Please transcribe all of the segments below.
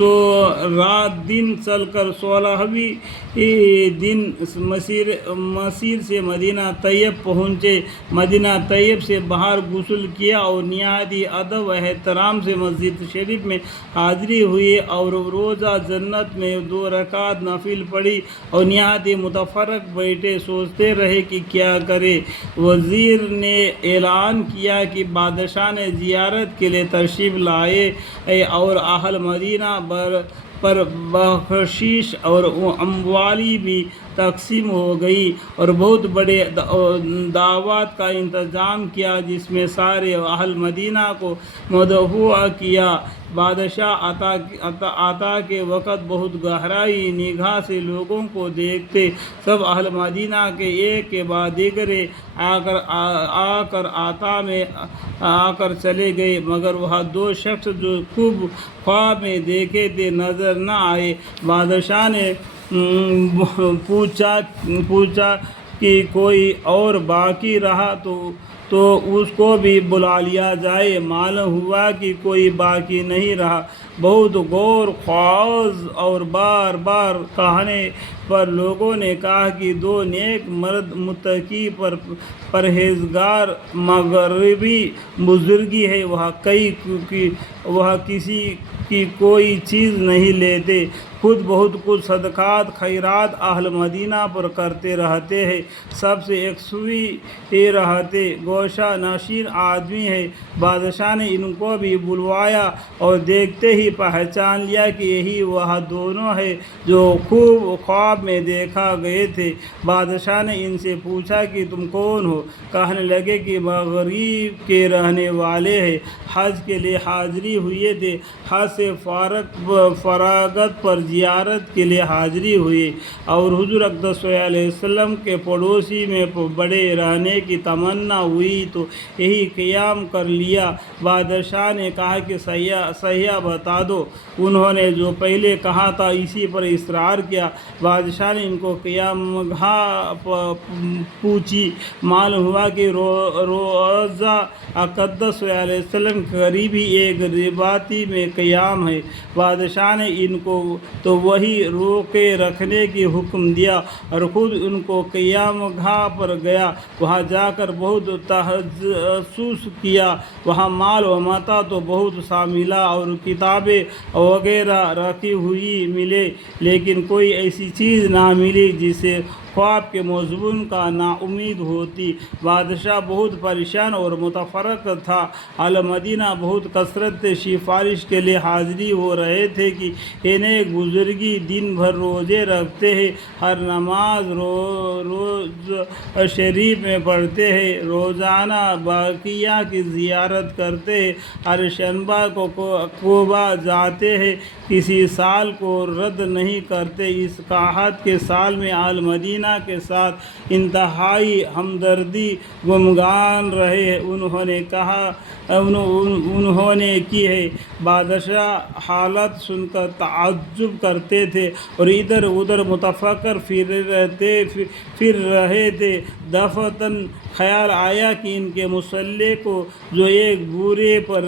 رات دن چل کر 16ویں دن مسیر سے مدینہ طیب پہنچے۔ مدینہ طیب سے باہر غسل کیا اور نہایت ادب و احترام سے مسجد شریف میں حاضری ہوئی اور روزہ جنت میں 2 رکعت نفل پڑھی اور نہایت متفرق بیٹھے سوچتے رہے کہ کیا کرے۔ وزیر نے اعلان کیا کہ بادشاہ نے زیارت کے لیے تشریف لائے اور اہل مدینہ پر بخشش اور اموالی بھی تقسیم ہو گئی اور بہت بڑے دعوت کا انتظام کیا جس میں سارے اہل مدینہ کو مدعو کیا۔ بادشاہ عطا کے وقت بہت گہرائی نگاہ سے لوگوں کو دیکھتے، سب اہل مدینہ کے ایک کے بعد دیگرے آ کر عطا میں آ کر چلے گئے، مگر وہ 2 شخص جو خوب خواب میں دیکھے تھے نظر نہ آئے۔ بادشاہ نے پوچھا کہ کوئی اور باقی رہا تو اس کو بھی بلا لیا جائے۔ معلوم ہوا کہ کوئی باقی نہیں رہا۔ بہت غور خوض اور بار بار کہنے پر لوگوں نے کہا کہ 2 نیک مرد متقی پرہیزگار مغربی بزرگی ہے، وہ کسی کی کوئی چیز نہیں لیتے، خود بہت کچھ صدقات خیرات اہل مدینہ پر کرتے رہتے ہیں، سب سے یکسوئی رہتے، گوشہ نشین آدمی ہے۔ بادشاہ نے ان کو بھی بلوایا اور دیکھتے ہی پہچان لیا کہ یہی وہ دونوں ہیں جو خوب خواب میں دیکھا گئے تھے۔ بادشاہ نے ان سے پوچھا کہ تم کون ہو؟ کہنے لگے کہ مغرب کے رہنے والے ہیں، حج کے لیے حاضری ہوئے تھے، حج سے فراغت پر زیارت کے لیے حاضری ہوئی اور حضور اقدس صلی اللہ علیہ وسلم کے پڑوسی میں بڑے رہنے کی تمنا ہوئی تو یہی قیام کر لیا۔ بادشاہ نے کہا کہ صحیح بتا دو۔ انہوں نے جو پہلے کہا تھا اسی پر اصرار کیا۔ بادشاہ نے ان کو قیام گاہ پوچھی۔ معلوم ہوا کہ روضہ اقدس صلی اللہ علیہ وسلم کے قریب ہی ایک رباطی میں قیام ہے۔ بادشاہ نے ان کو تو وہی روکے رکھنے کی حکم دیا اور خود ان کو قیام گاہ پر گیا۔ وہاں جا کر بہت تحسس کیا۔ وہاں مال و متاع تو بہت سا ملا اور کتابیں وغیرہ رکھی ہوئی ملے، لیکن کوئی ایسی چیز نہ ملی جس سے خواب کے مضمون کا نا امید ہوتی۔ بادشاہ بہت پریشان اور متفرق تھا۔ اہل مدینہ بہت کثرت سے سفارش کے لیے حاضری ہو رہے تھے کہ یہ نیک بزرگی دن بھر روزے رکھتے ہیں، ہر نماز روز شریف میں پڑھتے ہیں، روزانہ باقیہ کی زیارت کرتے ہیں، ہر شنبہ کو کوبہ جاتے ہیں، کسی سال کو رد نہیں کرتے۔ اس قحط کے سال میں اہل مدینہ کے ساتھ انتہائی ہمدردی گمگان رہے۔ انہوں نے کی ہے۔ بادشاہ حالت سن کر تعجب کرتے تھے اور ادھر ادھر متفکر پھر رہے تھے۔ دفعتاً خیال آیا کہ ان کے مسلح کو جو ایک بورے پر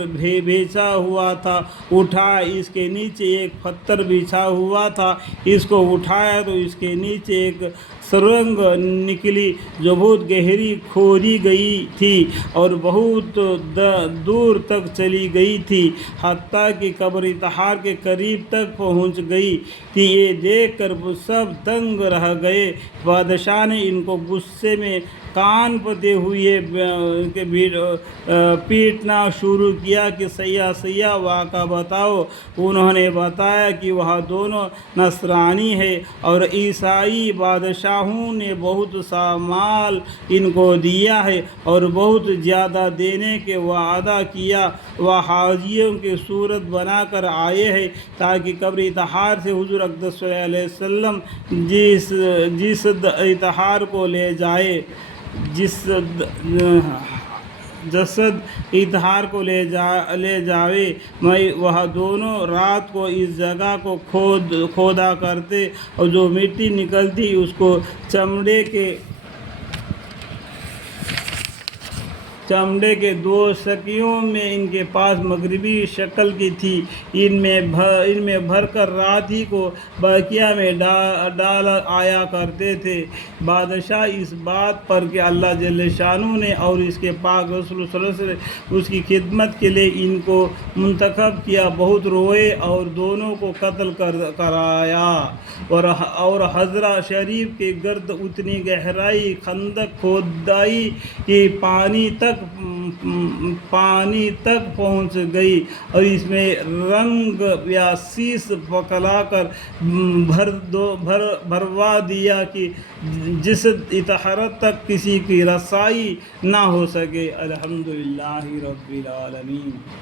بچھا ہوا تھا اٹھایا، اس کے نیچے ایک پتھر بچھا ہوا تھا، اس کو اٹھایا تو اس کے نیچے ایک سرنگ نکلی جو بہت گہری کھودی گئی تھی اور بہت دور تک چلی گئی تھی، حتیٰ کہ قبر طاہر کے قریب تک پہنچ گئی تھی۔ یہ دیکھ کر سب دنگ رہ گئے۔ بادشاہ نے ان کو غصے میں کان پتے ہوئے پیٹنا شروع کیا کہ سیاح واقعہ بتاؤ۔ انہوں نے بتایا کہ وہ دونوں نصرانی ہیں اور عیسائی بادشاہوں نے بہت سا مال ان کو دیا ہے اور بہت زیادہ دینے کے وعدہ کیا۔ وہ حاجیوں کی صورت بنا کر آئے ہیں تاکہ قبر طاہر سے حضور اقدس صلی اللہ علیہ وسلم جسد طاہر کو لے جائے میں وہ دونوں رات کو اس جگہ کو کھودا کرتے اور جو مٹی نکلتی اس کو چمڑے کے چمڑے کے 2 سکیوں میں ان کے پاس مغربی شکل کی تھی، ان میں بھر کر رات ہی کو بقیہ میں ڈال آیا کرتے تھے۔ بادشاہ اس بات پر کہ اللہ جل شانہ نے اور اس کے پاک رسول صلی اللہ علیہ وسلم اس کی خدمت کے لیے ان کو منتخب کیا، بہت روئے اور دونوں کو قتل کرایا، اور حضرہ شریف کے گرد اتنی گہرائی خندق کھودائی کہ پانی تک پہنچ گئی، اور اس میں رنگ یا سیس پکلا کر بھروا دیا کہ جس اطہارت تک کسی کی رسائی نہ ہو سکے۔ الحمدللہ رب العالمین۔